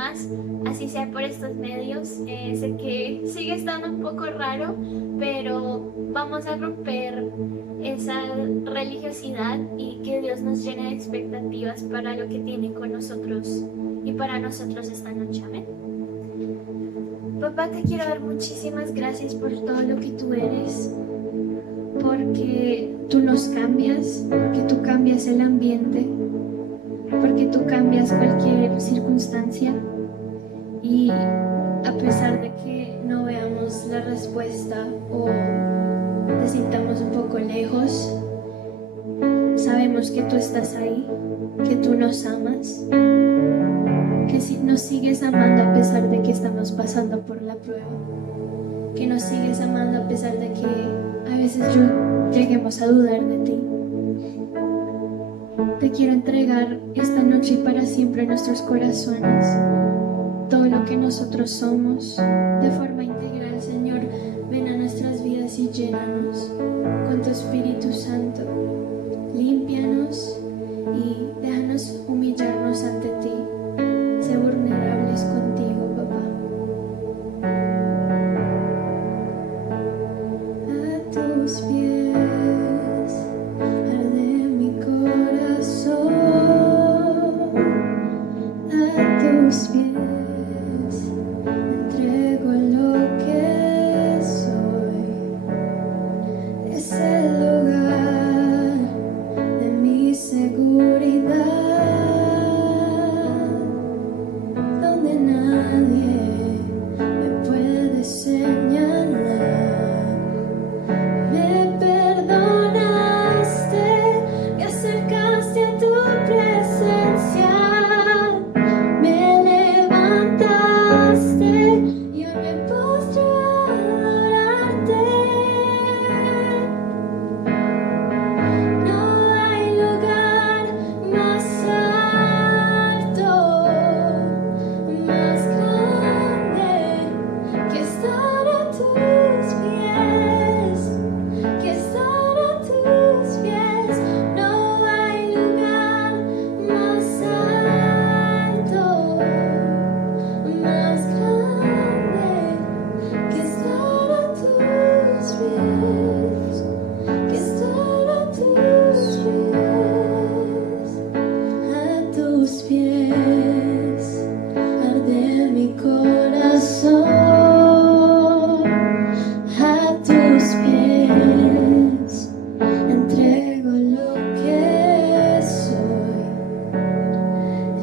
más, así sea por estos medios. Sé que sigue estando un poco raro, pero vamos a romper esa religiosidad y que Dios nos llene de expectativas para lo que tiene con nosotros y para nosotros esta noche. Amén. Papá, te quiero dar muchísimas gracias por todo lo que tú eres, porque tú nos cambias, porque tú cambias el ambiente, porque tú cambias cualquier circunstancia, y a pesar de que no veamos la respuesta o te sintamos un poco lejos, sabemos que tú estás ahí, que tú nos amas, que nos sigues amando a pesar de que estamos pasando por la prueba, que nos sigues amando a pesar de que a veces lleguemos a dudar de ti. Te quiero entregar esta noche y para siempre nuestros corazones, todo lo que nosotros somos, de forma integral, Señor. Ven a nuestras vidas y llénanos con tu Espíritu Santo. Límpianos y déjanos humillarnos ante ti. Sé vulnerables contigo, papá. A tus pies arde mi corazón. A tus pies entrego lo que soy. Es el lugar de mi seguridad, donde nadie me puede señalar. Me perdonaste, me acercaste a tu presencia, me levantaste y hoy me postro a adorarte. No hay lugar más alto, más grande que estar a tus pies, que estar a tus pies. No hay lugar más alto, más grande que estar a tus pies, que estar a tus pies arde mi corazón. A tus pies entrego lo que soy.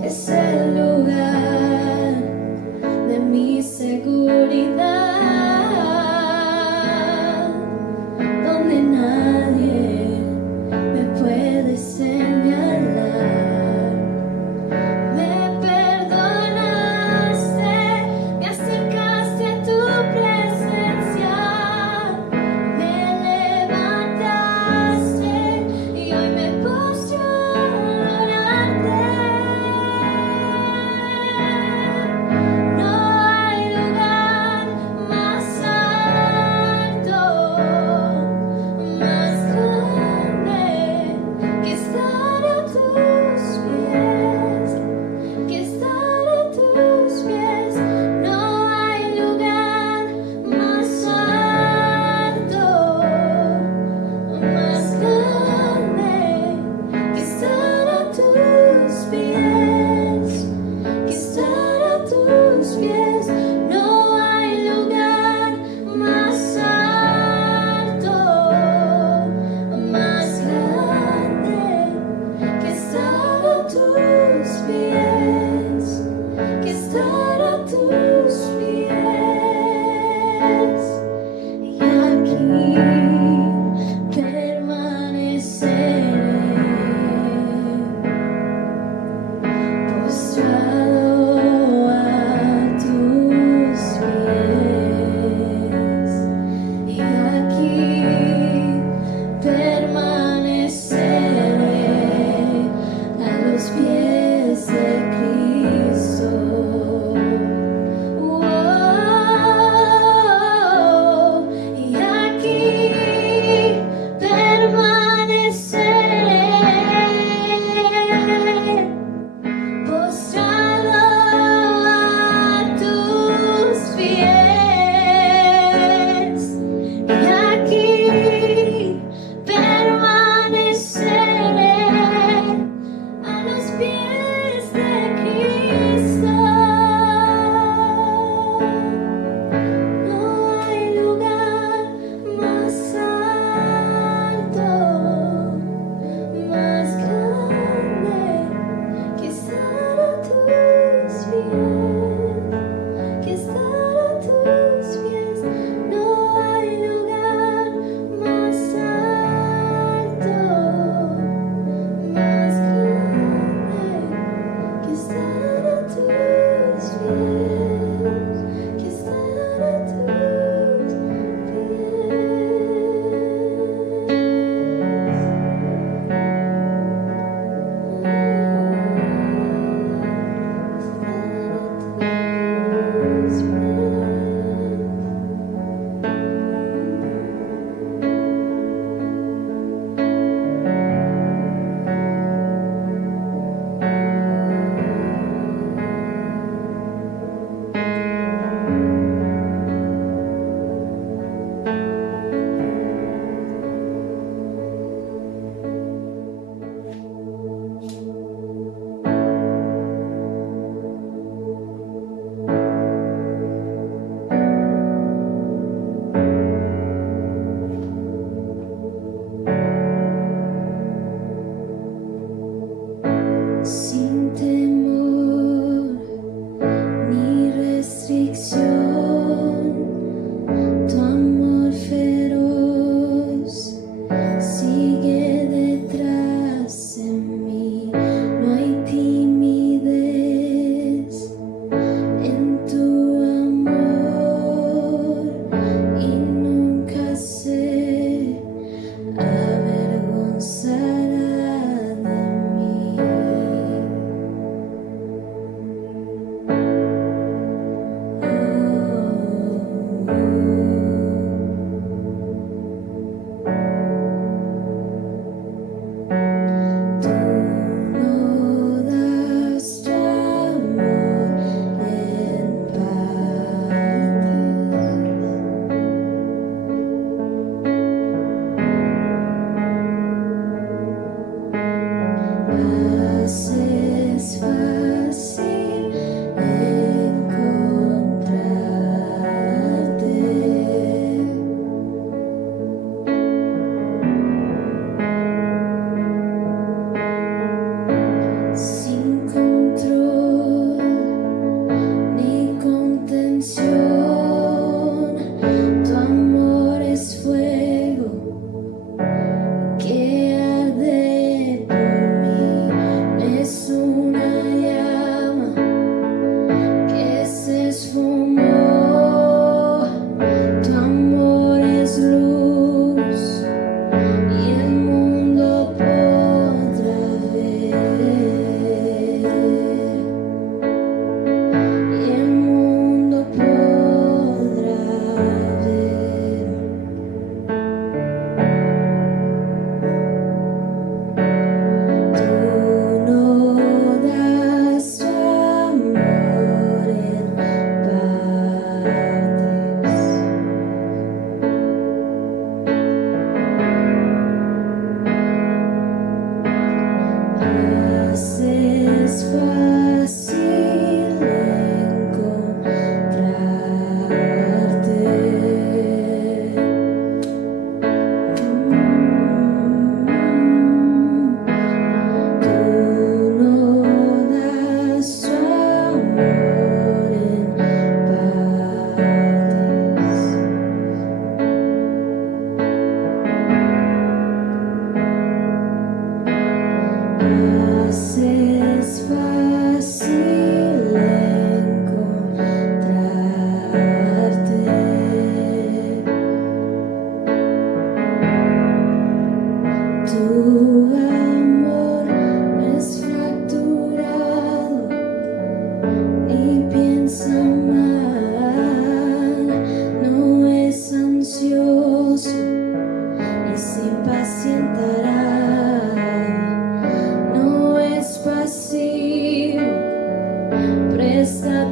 Es el lugar de mi seguridad, donde nadie me puede señalar. Me perdonaste,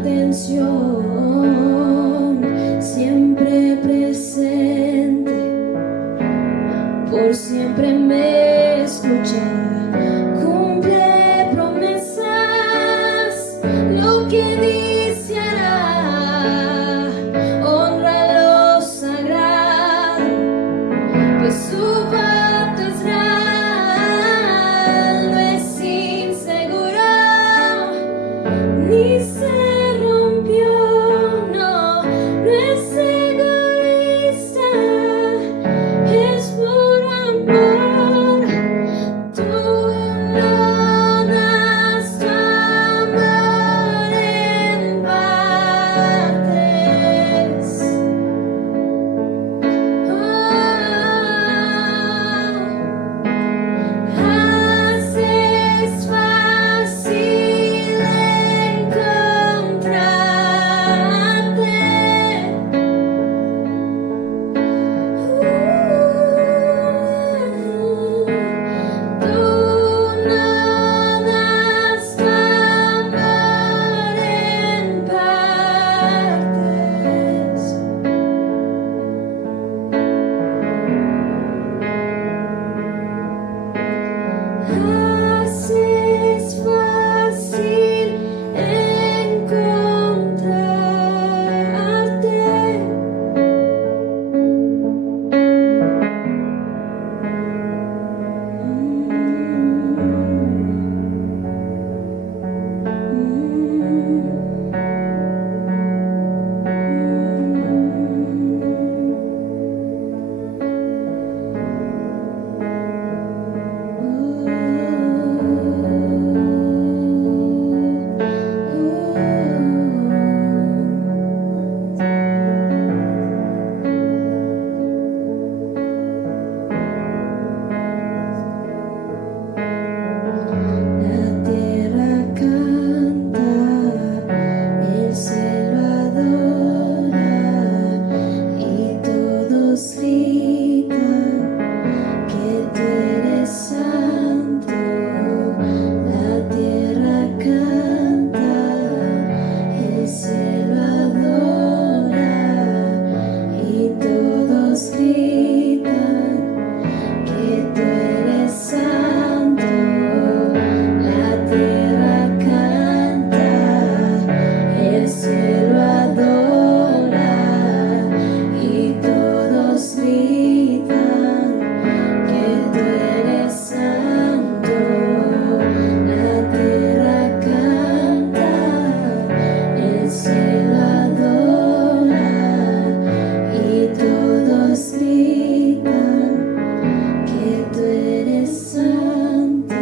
atención, siempre presente, por siempre me escuchará, cumple promesas, lo que dice hará, honra lo sagrado, pues su pacto es real, no es inseguro, ni se rompió, no, no es egoísta, es puro amor. Tú no das tu amor en partes. Haces fácil encontrarte. Tú no das tu amor en partes. Haces fácil La tierra canta, el cielo adora y todos gritan que tú eres santo. La tierra canta, el cielo adora y todos gritan que tú eres santo. La tierra canta, el cielo adora y todos gritan que tú eres santo. La tierra canta, el cielo adora y todos gritan que tú eres santo.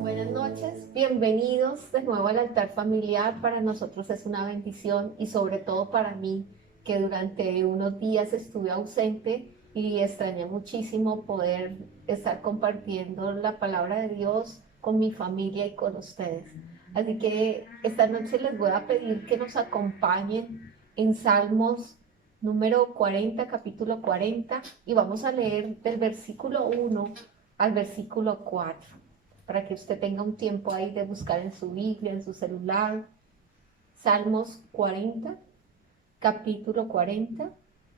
Buenas noches, bienvenidos de nuevo al altar familiar. Para nosotros es una bendición y sobre todo para mí, que durante unos días estuve ausente y extrañé muchísimo poder estar compartiendo la palabra de Dios con mi familia y con ustedes. Así que esta noche les voy a pedir que nos acompañen en Salmos número 40, capítulo 40, y vamos a leer del versículo 1 al versículo 4, para que usted tenga un tiempo ahí de buscar en su Biblia, en su celular. Salmos 40, capítulo 40,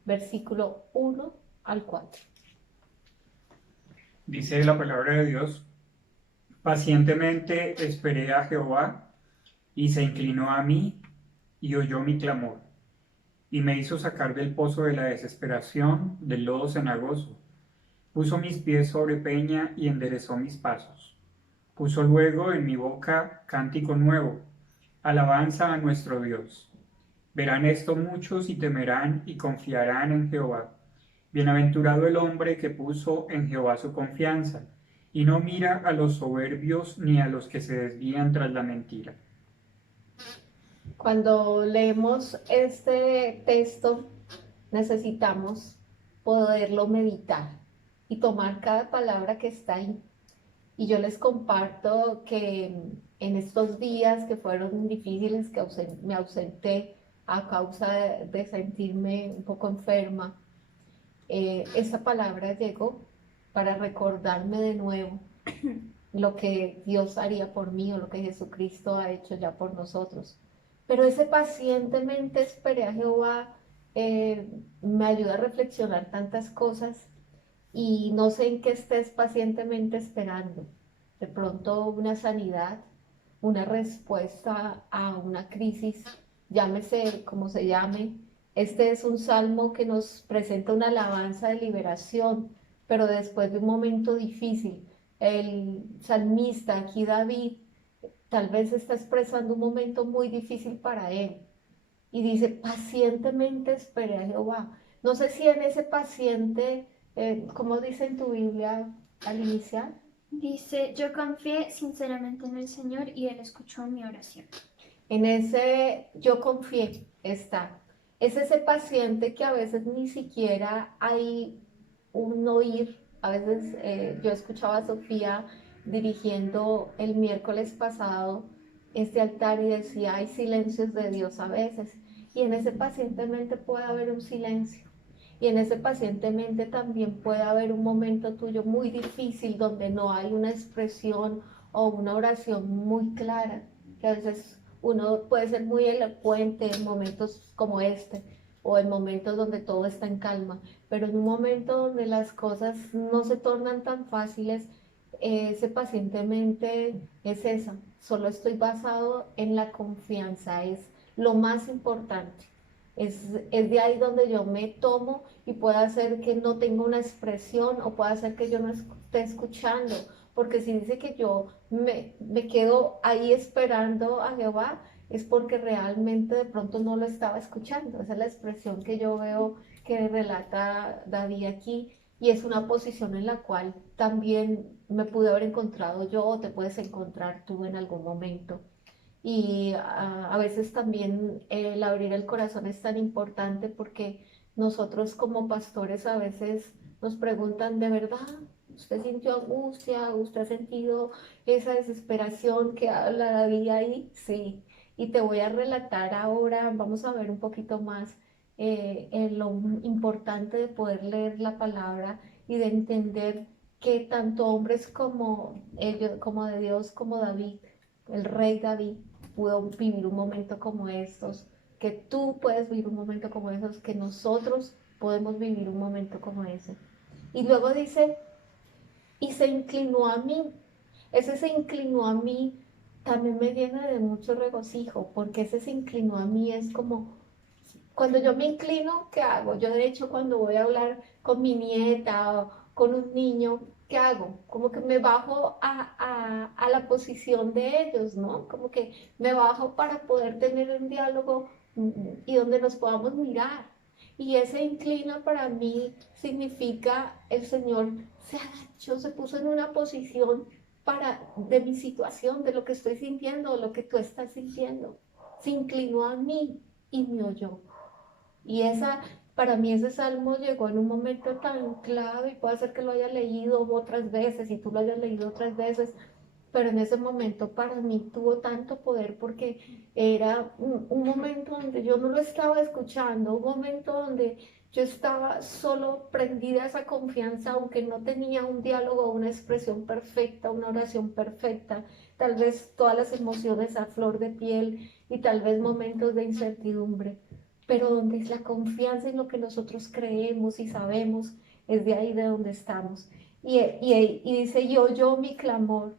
versículo 1 al 4. Dice la palabra de Dios: pacientemente esperé a Jehová, y se inclinó a mí, y oyó mi clamor, y me hizo sacar del pozo de la desesperación, del lodo cenagoso. Puso mis pies sobre peña y enderezó mis pasos. Puso luego en mi boca cántico nuevo, alabanza a nuestro Dios. Verán esto muchos y temerán y confiarán en Jehová. Bienaventurado el hombre que puso en Jehová su confianza y no mira a los soberbios ni a los que se desvían tras la mentira. Cuando leemos este texto, necesitamos poderlo meditar y tomar cada palabra que está ahí. Y yo les comparto que en estos días que fueron difíciles, que me ausenté a causa de sentirme un poco enferma, esta palabra llegó para recordarme de nuevo lo que Dios haría por mí o lo que Jesucristo ha hecho ya por nosotros. Pero ese pacientemente esperé a Jehová me ayuda a reflexionar tantas cosas y no sé en qué estés pacientemente esperando. De pronto una sanidad, una respuesta a una crisis, llámese como se llame. Este es un salmo que nos presenta una alabanza de liberación, pero después de un momento difícil. El salmista, aquí David, tal vez está expresando un momento muy difícil para él y dice, pacientemente esperé a Jehová. No sé si en ese paciente, como dice en tu Biblia al iniciar, Dice, yo confié sinceramente en el Señor y Él escuchó mi oración. en ese yo confié está. Es ese paciente que a veces ni siquiera hay un oír. A veces yo escuchaba a Sofía dirigiendo el miércoles pasado este altar y decía, hay silencios de Dios a veces. Y en ese pacientemente puede haber un silencio. Y en ese pacientemente también puede haber un momento tuyo muy difícil donde no hay una expresión o una oración muy clara, que a veces uno puede ser muy elocuente en momentos como este o en momentos donde todo está en calma, pero en un momento donde las cosas no se tornan tan fáciles, ese pacientemente es esa, solo estoy basado en la confianza, es lo más importante. Es de ahí donde yo me tomo y puedo hacer que no tenga una expresión o puede hacer que yo no esté escuchando, porque si dice que yo me quedo ahí esperando a Jehová, es porque realmente de pronto no lo estaba escuchando. Esa es la expresión que yo veo que relata David aquí y es una posición en la cual también me pude haber encontrado yo o te puedes encontrar tú en algún momento. Y a veces también el abrir el corazón es tan importante porque nosotros como pastores a veces nos preguntan, ¿de verdad? ¿Usted sintió angustia? ¿Usted ha sentido esa desesperación que habla David ahí? Sí. Y te voy a relatar ahora, vamos a ver un poquito más en lo importante de poder leer la palabra y de entender que tanto hombres como ellos, como de Dios, como David, el rey David, pudo vivir un momento como estos, que tú puedes vivir un momento como esos, que nosotros podemos vivir un momento como ese. Y luego dice, y se inclinó a mí. Ese se inclinó a mí también me llena de mucho regocijo, porque ese se inclinó a mí es como, cuando yo me inclino, ¿qué hago? Yo de hecho cuando voy a hablar con mi nieta o con un niño, ¿qué hago? Como que me bajo a la posición de ellos, ¿no? Como que me bajo para poder tener un diálogo y donde nos podamos mirar. Y ese inclina para mí significa el Señor se agachó, se puso en una posición de mi situación, de lo que estoy sintiendo, de lo que tú estás sintiendo. Se inclinó a mí y me oyó. Y para mí ese salmo llegó en un momento tan clave y puede ser que lo haya leído otras veces y tú lo hayas leído otras veces, pero en ese momento para mí tuvo tanto poder porque era un momento donde yo no lo estaba escuchando, un momento donde yo estaba solo prendida a esa confianza, aunque no tenía un diálogo, una expresión perfecta, una oración perfecta, tal vez todas las emociones a flor de piel y tal vez momentos de incertidumbre, pero donde es la confianza en lo que nosotros creemos y sabemos, es de ahí de donde estamos. Y dice, y oyó mi clamor,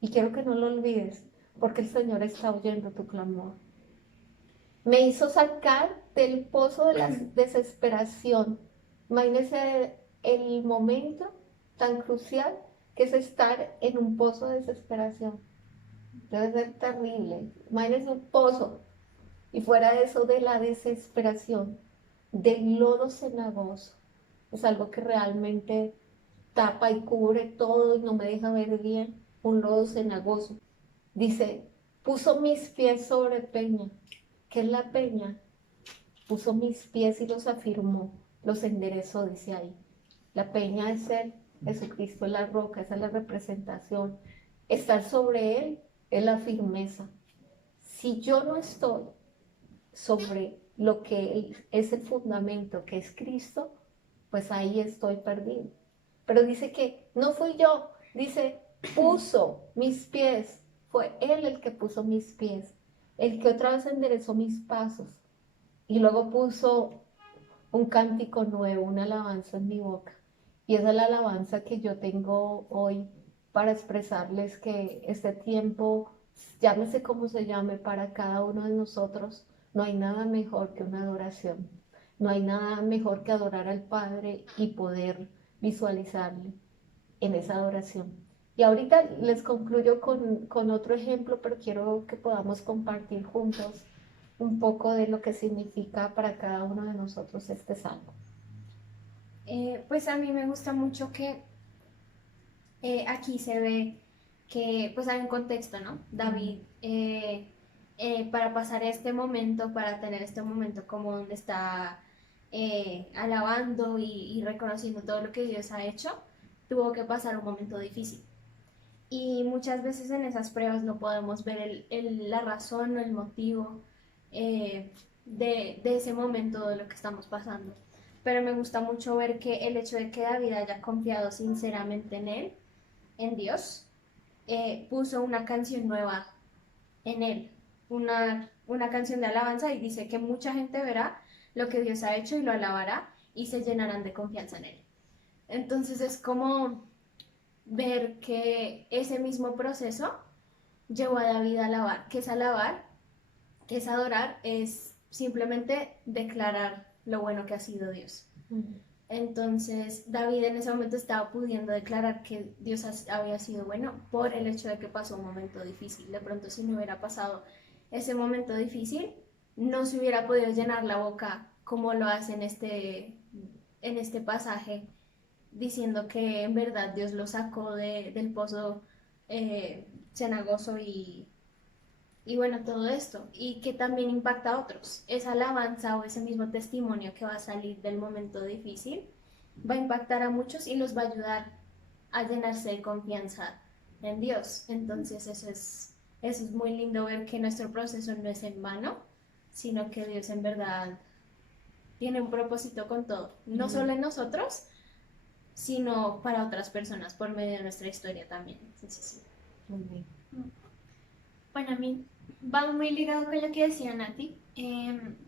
y quiero que no lo olvides, porque el Señor está oyendo tu clamor. Me hizo sacar del pozo de la desesperación. Imagínese el momento tan crucial que es estar en un pozo de desesperación. Debe ser terrible. Imagínese un pozo y fuera de eso de la desesperación, del lodo cenagoso. Es algo que realmente tapa y cubre todo y no me deja ver bien, un lodo cenagoso. Dice, puso mis pies sobre peña. ¿Qué es la peña? Puso mis pies y los afirmó, los enderezó, dice ahí. La peña es Él, Jesucristo es la roca, esa es la representación. Estar sobre Él es la firmeza. Si yo no estoy sobre lo que es el fundamento, que es Cristo, pues ahí estoy perdido. Pero dice que no fui yo, dice, puso mis pies, fue Él el que puso mis pies, el que otra vez enderezó mis pasos y luego puso un cántico nuevo, una alabanza en mi boca. Y esa es la alabanza que yo tengo hoy para expresarles que este tiempo, llámese como se llame, para cada uno de nosotros, no hay nada mejor que una adoración. No hay nada mejor que adorar al Padre y poder visualizarle en esa adoración. Y ahorita les concluyo con otro ejemplo, pero quiero que podamos compartir juntos un poco de lo que significa para cada uno de nosotros este salmo. Pues a mí me gusta mucho que aquí se ve que pues hay un contexto, ¿no? David, para pasar este momento, para tener este momento como donde está alabando y reconociendo todo lo que Dios ha hecho, tuvo que pasar un momento difícil. Y muchas veces en esas pruebas no podemos ver la razón o el motivo de ese momento de lo que estamos pasando. Pero me gusta mucho ver que el hecho de que David haya confiado sinceramente en él, en Dios, puso una canción nueva en él, una canción de alabanza y dice que mucha gente verá lo que Dios ha hecho y lo alabará y se llenarán de confianza en él. Entonces es como ver que ese mismo proceso llevó a David a alabar, que es alabar, que es adorar, es simplemente declarar lo bueno que ha sido Dios. Entonces David en ese momento estaba pudiendo declarar que Dios había sido bueno por el hecho de que pasó un momento difícil. De pronto si no hubiera pasado ese momento difícil, no se hubiera podido llenar la boca como lo hace en este pasaje, diciendo que en verdad Dios lo sacó del pozo cenagoso y bueno, todo esto, y que también impacta a otros. Esa alabanza o ese mismo testimonio que va a salir del momento difícil va a impactar a muchos y los va a ayudar a llenarse de confianza en Dios. Entonces eso es muy lindo ver que nuestro proceso no es en vano, sino que Dios en verdad tiene un propósito con todo, no solo en nosotros, sino para otras personas por medio de nuestra historia también. Entonces, sí. Muy bien. Bueno, a mí va muy ligado con lo que decía Nati,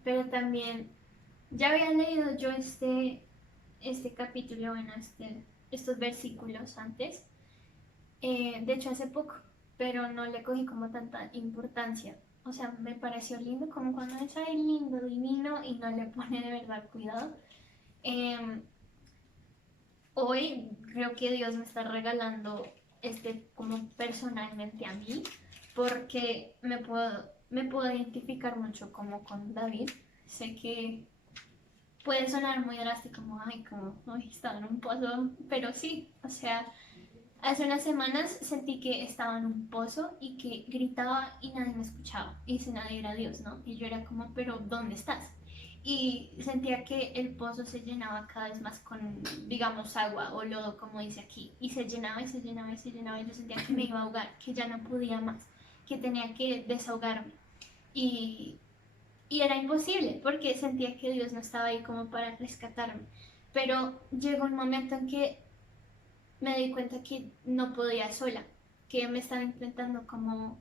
pero también ya había leído yo este capítulo, bueno, estos versículos antes, de hecho hace poco, pero no le cogí como tanta importancia. O sea, me pareció lindo, como cuando es ahí lindo, divino y no le pone de verdad cuidado. Hoy creo que Dios me está regalando como personalmente a mí, porque me puedo identificar mucho como con David. Sé que puede sonar muy drástico, como, ay, estaba en un pozo, pero sí, o sea, hace unas semanas sentí que estaba en un pozo y que gritaba y nadie me escuchaba, y si nadie era Dios, ¿no? Y yo era como, pero ¿dónde estás? Y sentía que el pozo se llenaba cada vez más con, digamos, agua o lodo, como dice aquí, y se llenaba y se llenaba y se llenaba, y yo sentía que me iba a ahogar, que ya no podía más, que tenía que desahogarme. Y, y era imposible, porque sentía que Dios no estaba ahí como para rescatarme. Pero llegó un momento en que me di cuenta que no podía sola, que me estaba intentando como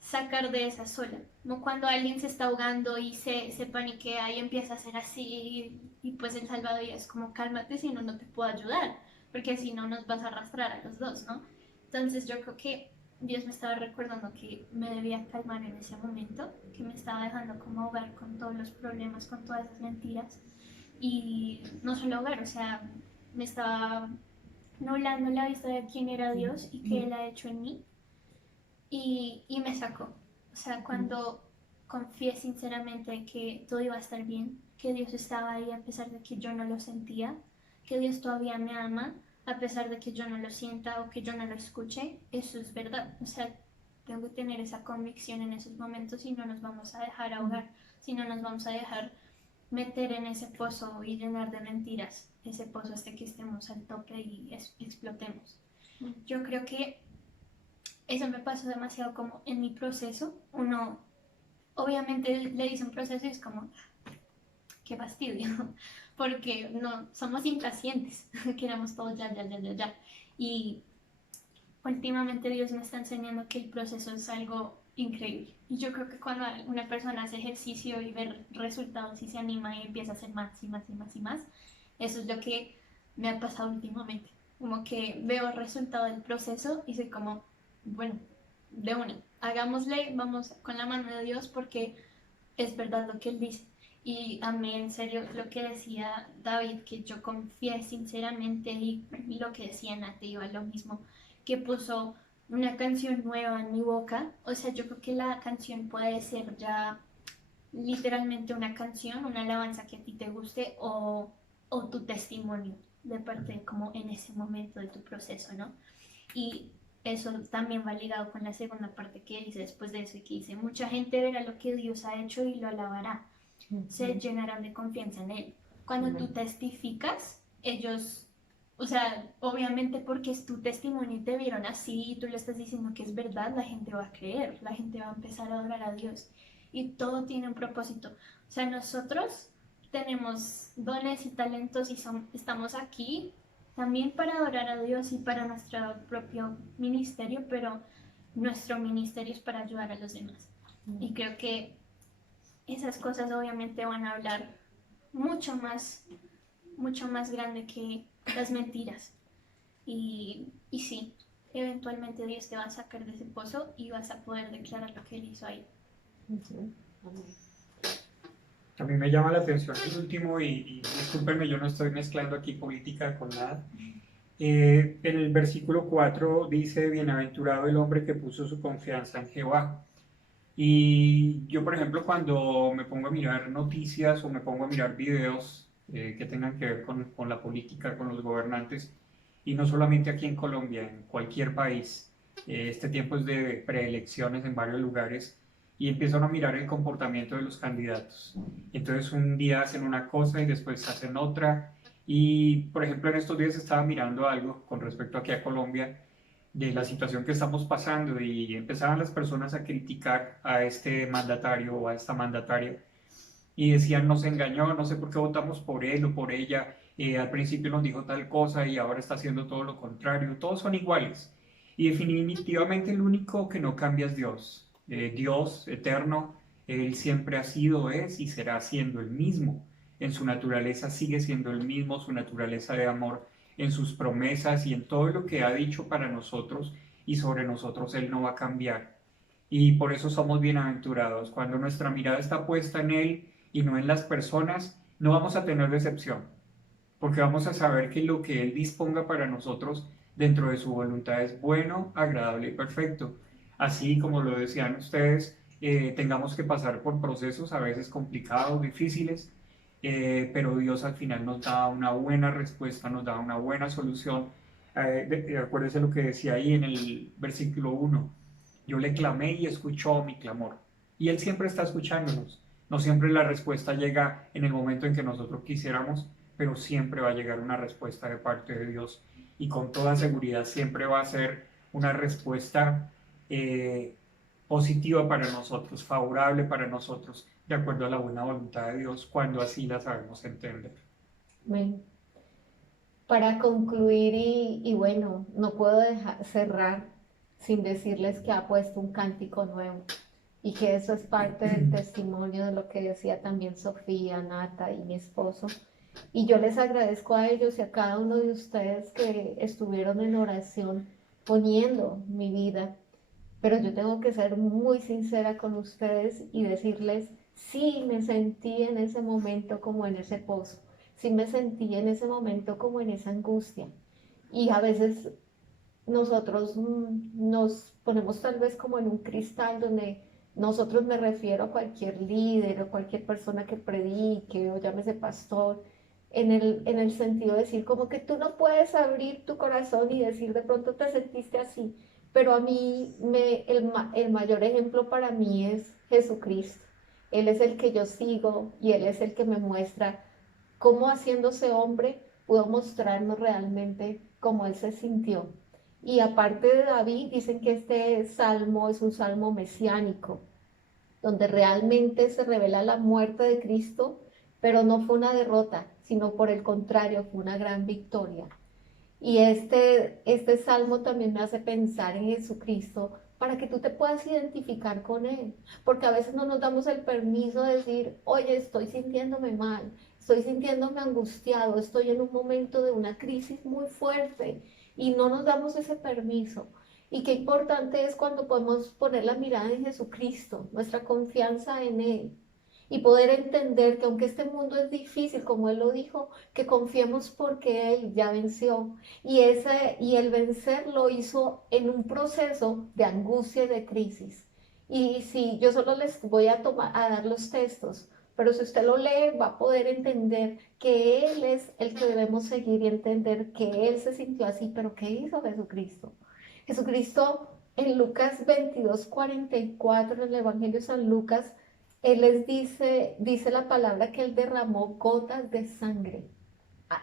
sacar de esa sola. Como cuando alguien se está ahogando y se paniquea y empieza a hacer así y pues el salvavidas es como cálmate, si no, no te puedo ayudar, porque si no nos vas a arrastrar a los dos, ¿no? Entonces yo creo que Dios me estaba recordando que me debía calmar en ese momento, que me estaba dejando como ahogar con todos los problemas, con todas esas mentiras y no solo ahogar, o sea, me estaba nublando la vista de quién era Dios y qué Él ha hecho en mí y me sacó. O sea, cuando confié sinceramente que todo iba a estar bien, que Dios estaba ahí a pesar de que yo no lo sentía, que Dios todavía me ama, a pesar de que yo no lo sienta o que yo no lo escuche, eso es verdad. O sea, tengo que tener esa convicción en esos momentos y no nos vamos a dejar ahogar, si no nos vamos a dejar meter en ese pozo y llenar de mentiras ese pozo hasta que estemos al tope y explotemos. Yo creo que eso me pasó demasiado como en mi proceso. Uno obviamente le dice un proceso y es como, qué fastidio, porque no somos impacientes, queremos todo ya, ya, ya, ya, ya. Y últimamente Dios me está enseñando que el proceso es algo increíble. Y yo creo que cuando una persona hace ejercicio y ve resultados y se anima y empieza a hacer más y más y más y más, eso es lo que me ha pasado últimamente. Como que veo el resultado del proceso y soy como, bueno, de una, hagámosle, vamos con la mano de Dios porque es verdad lo que Él dice. Y a mí en serio lo que decía David, que yo confié sinceramente y lo que decía Nati iba lo mismo, que puso una canción nueva en mi boca. O sea, yo creo que la canción puede ser ya literalmente una canción, una alabanza que a ti te guste o tu testimonio de parte como en ese momento de tu proceso, ¿no? Y eso también va ligado con la segunda parte que dice después de eso y que dice, mucha gente verá lo que Dios ha hecho y lo alabará, se llenarán de confianza en Él. Cuando tú testificas, ellos, o sea, obviamente porque es tu testimonio y te vieron así y tú le estás diciendo que es verdad, la gente va a creer, la gente va a empezar a adorar a Dios. Y todo tiene un propósito. O sea, nosotros tenemos dones y talentos y estamos aquí también para adorar a Dios y para nuestro propio ministerio, pero nuestro ministerio es para ayudar a los demás. Y creo que esas cosas obviamente van a hablar mucho más grande que las mentiras. Y sí, eventualmente Dios te va a sacar de ese pozo y vas a poder declarar lo que Él hizo ahí. A mí me llama la atención el último y discúlpenme, yo no estoy mezclando aquí política con nada. En el versículo 4 dice, bienaventurado el hombre que puso su confianza en Jehová. Y yo, por ejemplo, cuando me pongo a mirar noticias o me pongo a mirar videos que tengan que ver con la política, con los gobernantes, y no solamente aquí en Colombia, en cualquier país, este tiempo es de preelecciones en varios lugares, y empiezan a mirar el comportamiento de los candidatos. Entonces un día hacen una cosa y después hacen otra. Y, por ejemplo, en estos días estaba mirando algo con respecto aquí a Colombia, de la situación que estamos pasando y empezaban las personas a criticar a este mandatario o a esta mandataria y decían nos engañó, no sé por qué votamos por él o por ella, al principio nos dijo tal cosa y ahora está haciendo todo lo contrario, todos son iguales y definitivamente el único que no cambia es Dios, Dios eterno, Él siempre ha sido, es y será siendo el mismo, en su naturaleza sigue siendo el mismo, su naturaleza de amor en sus promesas y en todo lo que ha dicho para nosotros y sobre nosotros Él no va a cambiar. Y por eso somos bienaventurados. Cuando nuestra mirada está puesta en Él y no en las personas, no vamos a tener decepción, porque vamos a saber que lo que Él disponga para nosotros dentro de su voluntad es bueno, agradable y perfecto. Así como lo decían ustedes, tengamos que pasar por procesos a veces complicados, difíciles, pero Dios al final nos da una buena respuesta, nos da una buena solución. Acuérdense lo que decía ahí en el versículo 1, yo le clamé y escuchó mi clamor. Y Él siempre está escuchándonos. No siempre la respuesta llega en el momento en que nosotros quisiéramos, pero siempre va a llegar una respuesta de parte de Dios. Y con toda seguridad siempre va a ser una respuesta positiva para nosotros, favorable para nosotros, de acuerdo a la buena voluntad de Dios, cuando así la sabemos entender. Bueno, para concluir y bueno, no puedo cerrar sin decirles que ha puesto un cántico nuevo y que eso es parte del testimonio de lo que decía también Sofía, Nata y mi esposo. Y yo les agradezco a ellos y a cada uno de ustedes que estuvieron en oración poniendo mi vida. Pero yo tengo que ser muy sincera con ustedes y decirles, sí me sentí en ese momento como en ese pozo, sí me sentí en ese momento como en esa angustia. Y a veces nosotros nos ponemos tal vez como en un cristal donde nosotros, me refiero a cualquier líder o cualquier persona que predique o llámese pastor, en el sentido de decir como que tú no puedes abrir tu corazón y decir de pronto te sentiste así, pero a mí el mayor ejemplo para mí es Jesucristo. Él es el que yo sigo y Él es el que me muestra cómo haciéndose hombre pudo mostrarnos realmente cómo Él se sintió. Y aparte de David, dicen que este salmo es un salmo mesiánico, donde realmente se revela la muerte de Cristo, pero no fue una derrota, sino por el contrario, fue una gran victoria. Y este salmo también me hace pensar en Jesucristo para que tú te puedas identificar con Él, porque a veces no nos damos el permiso de decir, oye, estoy sintiéndome mal, estoy sintiéndome angustiado, estoy en un momento de una crisis muy fuerte y no nos damos ese permiso. Y qué importante es cuando podemos poner la mirada en Jesucristo, nuestra confianza en Él y poder entender que aunque este mundo es difícil, como Él lo dijo, que confiemos porque Él ya venció. Y el vencer lo hizo en un proceso de angustia y de crisis. Y si yo solo les voy a dar los textos, pero si usted lo lee, va a poder entender que Él es el que debemos seguir y entender que Él se sintió así, pero ¿qué hizo Jesucristo? Jesucristo en Lucas 22:44, en el Evangelio de San Lucas, Él les dice la palabra que Él derramó gotas de sangre.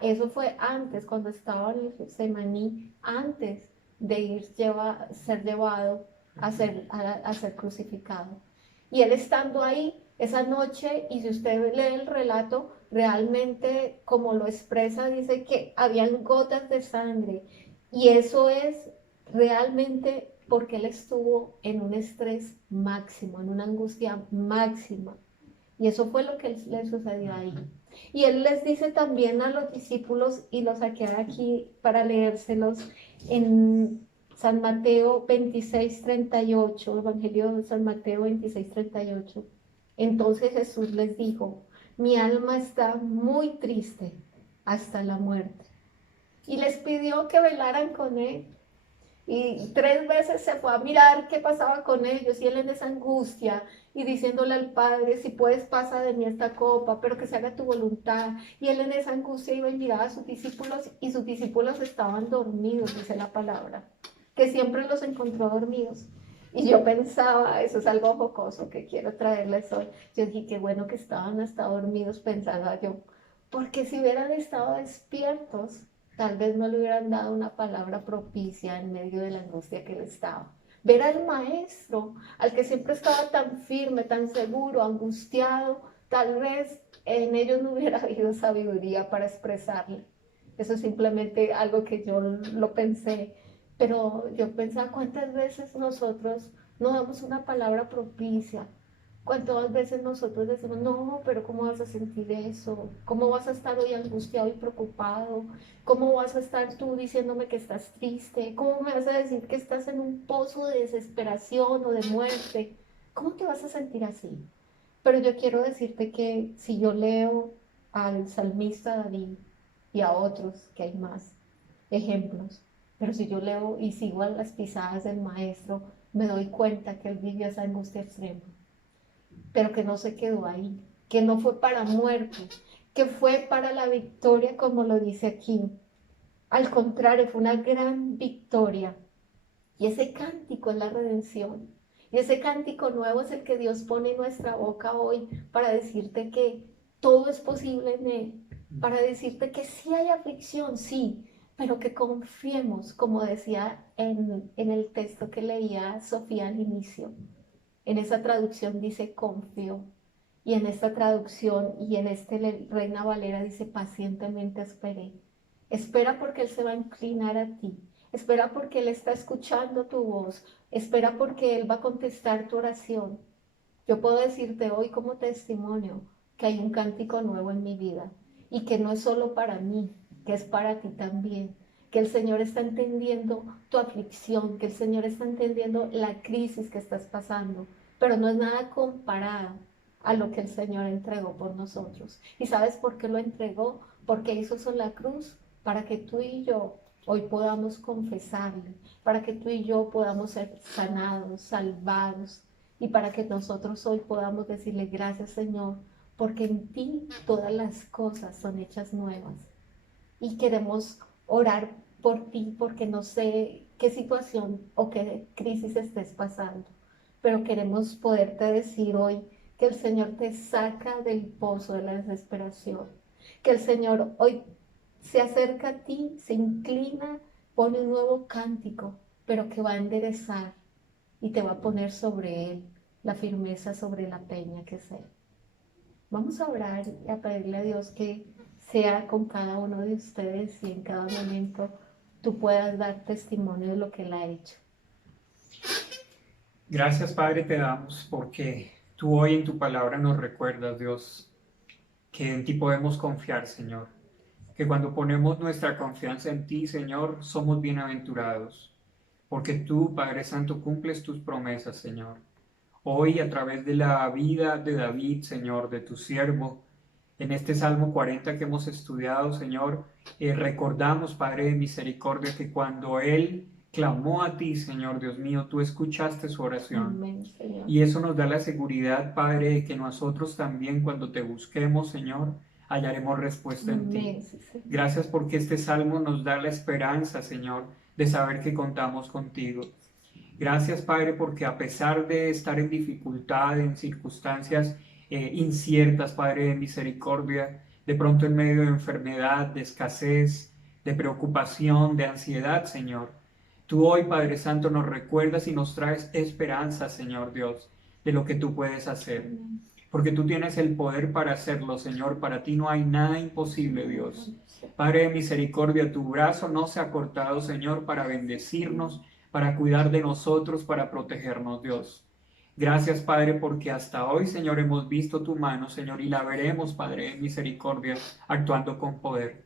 Eso fue antes, cuando estaba en el Getsemaní, antes de ser llevado a ser crucificado. Y Él estando ahí esa noche, y si usted lee el relato, realmente como lo expresa, dice que habían gotas de sangre. Y eso es realmente porque Él estuvo en un estrés máximo, en una angustia máxima. Y eso fue lo que le sucedió ahí. Y Él les dice también a los discípulos, y los saqué aquí para leérselos, en San Mateo 26:38, Evangelio de San Mateo 26:38. Entonces Jesús les dijo, mi alma está muy triste hasta la muerte. Y les pidió que velaran con Él. Y 3 veces se fue a mirar qué pasaba con ellos y él en esa angustia y diciéndole al Padre, si puedes pasa de mí esta copa, pero que se haga tu voluntad. Y él en esa angustia iba y miraba a sus discípulos y sus discípulos estaban dormidos, dice la palabra, que siempre los encontró dormidos. Y yo pensaba, eso es algo jocoso que quiero traerles hoy. Yo dije, qué bueno que estaban hasta dormidos, pensaba yo, porque si hubieran estado despiertos, tal vez no le hubieran dado una palabra propicia en medio de la angustia que él estaba. Ver al maestro, al que siempre estaba tan firme, tan seguro, angustiado, tal vez en ellos no hubiera habido sabiduría para expresarle. Eso es simplemente algo que yo lo pensé, pero yo pensaba cuántas veces nosotros no damos una palabra propicia. ¿Cuántas veces nosotros decimos, no, pero ¿cómo vas a sentir eso? ¿Cómo vas a estar hoy angustiado y preocupado? ¿Cómo vas a estar tú diciéndome que estás triste? ¿Cómo me vas a decir que estás en un pozo de desesperación o de muerte? ¿Cómo te vas a sentir así? Pero yo quiero decirte que si yo leo al salmista David y a otros, que hay más ejemplos, pero si yo leo y sigo a las pisadas del maestro, me doy cuenta que él vivió esa angustia extrema, pero que no se quedó ahí, que no fue para muerte, que fue para la victoria, como lo dice aquí. Al contrario, fue una gran victoria. Y ese cántico es la redención. Y ese cántico nuevo es el que Dios pone en nuestra boca hoy para decirte que todo es posible en Él, para decirte que sí hay aflicción, sí, pero que confiemos, como decía en el texto que leía Sofía al inicio. En esa traducción dice confío. Y en esta traducción y en este Reina Valera dice pacientemente esperé. Espera porque Él se va a inclinar a ti. Espera porque Él está escuchando tu voz. Espera porque Él va a contestar tu oración. Yo puedo decirte hoy como testimonio que hay un cántico nuevo en mi vida y que no es solo para mí, que es para ti también. Que el Señor está entendiendo tu aflicción, que el Señor está entendiendo la crisis que estás pasando, pero no es nada comparado a lo que el Señor entregó por nosotros. ¿Y sabes por qué lo entregó? Porque hizo eso en la cruz, para que tú y yo hoy podamos confesarle, para que tú y yo podamos ser sanados, salvados, y para que nosotros hoy podamos decirle gracias, Señor, porque en ti todas las cosas son hechas nuevas. Y queremos orar por ti, porque no sé qué situación o qué crisis estés pasando, pero queremos poderte decir hoy que el Señor te saca del pozo de la desesperación, que el Señor hoy se acerca a ti, se inclina, pone un nuevo cántico, pero que va a enderezar y te va a poner sobre él la firmeza sobre la peña que es él. Vamos a orar y a pedirle a Dios que sea con cada uno de ustedes y en cada momento tú puedas dar testimonio de lo que Él ha hecho. Gracias, Padre, te damos porque tú hoy en tu palabra nos recuerdas, Dios, que en ti podemos confiar, Señor. Que cuando ponemos nuestra confianza en ti, Señor, somos bienaventurados. Porque tú, Padre Santo, cumples tus promesas, Señor. Hoy, a través de la vida de David, Señor, de tu siervo, en este Salmo 40 que hemos estudiado, Señor, recordamos, Padre de misericordia, que cuando él clamó a ti, Señor Dios mío, tú escuchaste su oración. Amén, Señor. Y eso nos da la seguridad, Padre, de que nosotros también cuando te busquemos, Señor, hallaremos respuesta en ti. Amén, sí, Señor. Gracias porque este salmo nos da la esperanza, Señor, de saber que contamos contigo. Gracias, Padre, porque a pesar de estar en dificultad, en circunstancias inciertas, Padre de misericordia, de pronto en medio de enfermedad, de escasez, de preocupación, de ansiedad, Señor, tú hoy, Padre Santo, nos recuerdas y nos traes esperanza, Señor Dios, de lo que tú puedes hacer. Porque tú tienes el poder para hacerlo, Señor. Para ti no hay nada imposible, Dios. Padre de misericordia, tu brazo no se ha cortado, Señor, para bendecirnos, para cuidar de nosotros, para protegernos, Dios. Gracias, Padre, porque hasta hoy, Señor, hemos visto tu mano, Señor, y la veremos, Padre de misericordia, actuando con poder.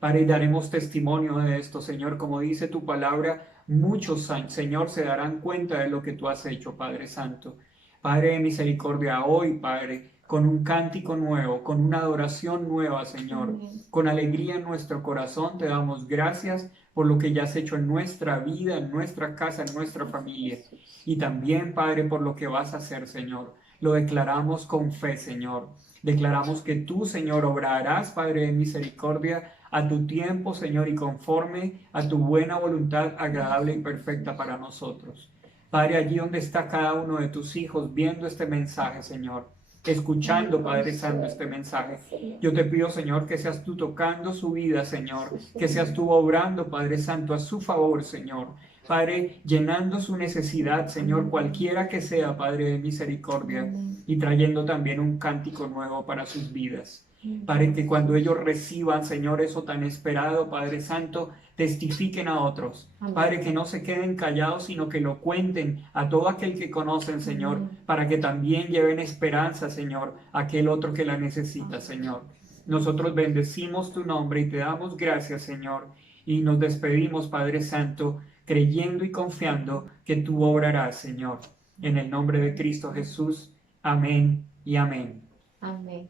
Padre, y daremos testimonio de esto, Señor, como dice tu palabra, muchos, Señor, se darán cuenta de lo que tú has hecho, Padre Santo. Padre de misericordia, hoy, Padre, con un cántico nuevo, con una adoración nueva, Señor, con alegría en nuestro corazón, te damos gracias por lo que ya has hecho en nuestra vida, en nuestra casa, en nuestra familia. Y también, Padre, por lo que vas a hacer, Señor. Lo declaramos con fe, Señor. Declaramos que tú, Señor, obrarás, Padre de misericordia, a tu tiempo, Señor, y conforme a tu buena voluntad agradable y perfecta para nosotros. Padre, allí donde está cada uno de tus hijos viendo este mensaje, Señor, escuchando, Padre Santo, este mensaje, yo te pido, Señor, que seas tú tocando su vida, Señor, que seas tú obrando, Padre Santo, a su favor, Señor. Padre, llenando su necesidad, Señor, cualquiera que sea, Padre de misericordia, y trayendo también un cántico nuevo para sus vidas. Padre, que cuando ellos reciban, Señor, eso tan esperado, Padre Santo, testifiquen a otros. Padre, que no se queden callados, sino que lo cuenten a todo aquel que conocen, Señor, para que también lleven esperanza, Señor, a aquel otro que la necesita, Señor. Nosotros bendecimos tu nombre y te damos gracias, Señor, y nos despedimos, Padre Santo, creyendo y confiando que tú obrarás, Señor. En el nombre de Cristo Jesús. Amén y amén. Amén.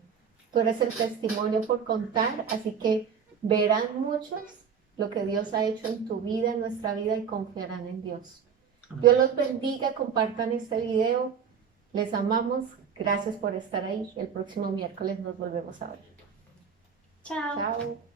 Tú eres el testimonio por contar, así que verán muchos lo que Dios ha hecho en tu vida, en nuestra vida, y confiarán en Dios. Amén. Dios los bendiga, compartan este video. Les amamos. Gracias por estar ahí. El próximo miércoles nos volvemos a ver. Chao. Chao.